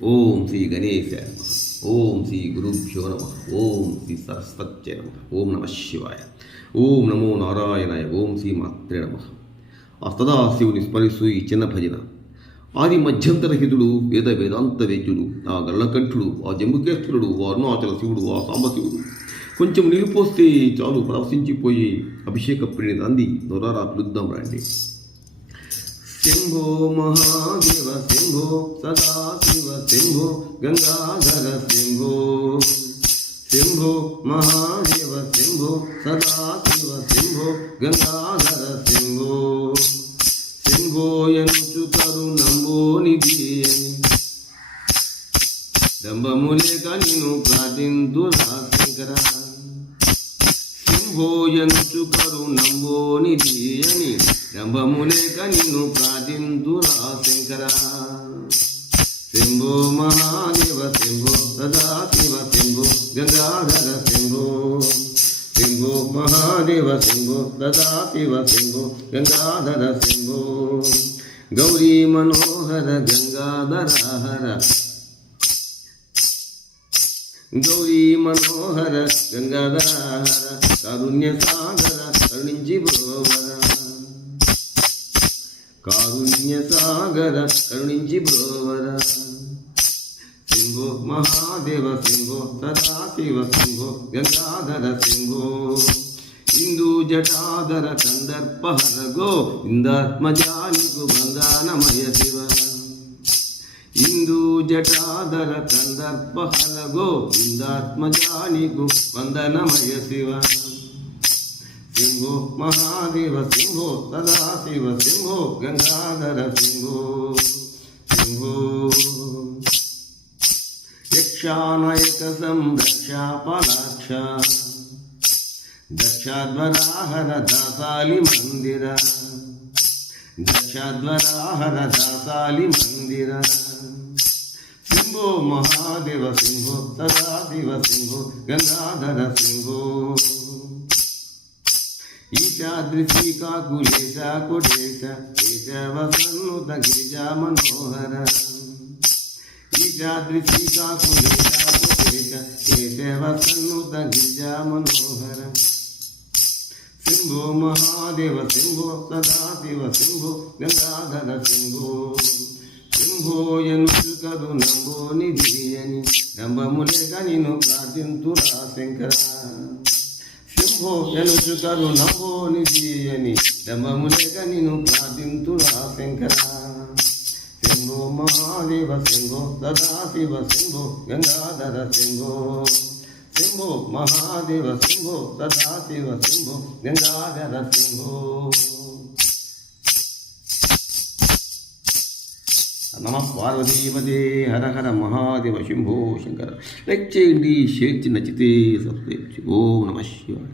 ఓం శ్రీ గణేశాయ నమః. ఓం శ్రీ గురుభ్యో నమః. ఓం శ్రీ సరస్వత్యై నమః. ఓం నమః శివాయ. ఓం నమో నారాయణాయ. ఓం శ్రీ మాత్రే నమః. ఆ సదాశివుని స్మరిస్తూ ఈ చిన్న భజన. ఆది మధ్యంతరహితుడు వేదాంత వేద్యుడు, ఆ గల్లకంఠుడు, ఆ జంబుకేశ్వరుడు, ఆ అరుణాచల శివుడు, ఆ సాంబశివుడు. కొంచెం నిలిపోస్తే చాలు పరవశించిపోయి అభిషేక ప్రేణి అంది నొరారా పిలుద్దాం రండి. శంభో మహాదేవ శంభో సదాశివ శంభో గంగాధర శంభో. శంభో మహాదేవ శంభో సదాశివ శంభో గంగాధర శంభో. శంభోయనుచు కరుణంబోనిధియని డంబములేక నిన్ను ప్రార్థింతురా శంకర. శంభోయనుచు కరుణంబోనిధియని డంబములేక నిన్ను ప్రార్థింతురా శంకర. శంభో మహాదేవ శంభో సదాశివ శంభో గంగాధర శంభో. శంభో మహాదేవ శంభో సదాశివ శంభో గంగాధర శంభో. గౌరీ మనోహర గంగాధర హర. గౌరీ మనోహర గంగాధర హర. కారుణ్య సాగర కరుణించి బ్రోవర. కారుణ్య సాగర కరుణించి బ్రోవర. శంభో మహాదేవ శంభో సదాశివ శంభో గంగాధర శంభో. ఇందు జటాధర కందర్పహర గోవిందాత్మజానికు వందనమయ శివ. ఇందు జటాధర కందర్పహర గోవిందాత్మజానికు వందనమయ శివ. శంభో మహాదేవ శంభో సదాశివ శంభో గంగాధర శంభో. శంభో యక్షానాయక సంరక్షాపలాక్ష. దక్షాధ్వరాహర దాసాలి మందిర. దక్షాధ్వరాహర దాసాలి మందిర. శంభో మహాదేవ శంభో సదాశివ శంభో గంగాధర శంభో. ఈశాద్రి శ్రీకాకులేశ కోటేశ కేశవ సన్నుత గిరిజా మనోహర. ఈశాద్రి శ్రీకాకులేశ కోటేశ కేశవ సన్నుత గిరిజా మనోహర. శంభో మహాదేవ శంభో సదాశివ శంభో గంగాధర శంభో. శంభోయనుచు కరుణంబోనిధియని డంబములేక నిన్ను ప్రార్థింతురా శంకర. శంభోయనుచు కరుణంబోనిధియని డంబములేక నిన్ను ప్రార్థింతురా శంకర. శంభో మహాదేవ శంభో సదాశివ శంభో గంగాధర శంభో. శంభో మహాదేవ శంభో సదాశివ శంభో గంగాధర శంభో. నమః పార్వతీపదే. హర హర మహాదేవ శంభో శంకర. లైక్ చేయండి, షేర్ నచ్చితే సబ్స్క్రైబ్ చేయండి. ఓం నమః శివాయ.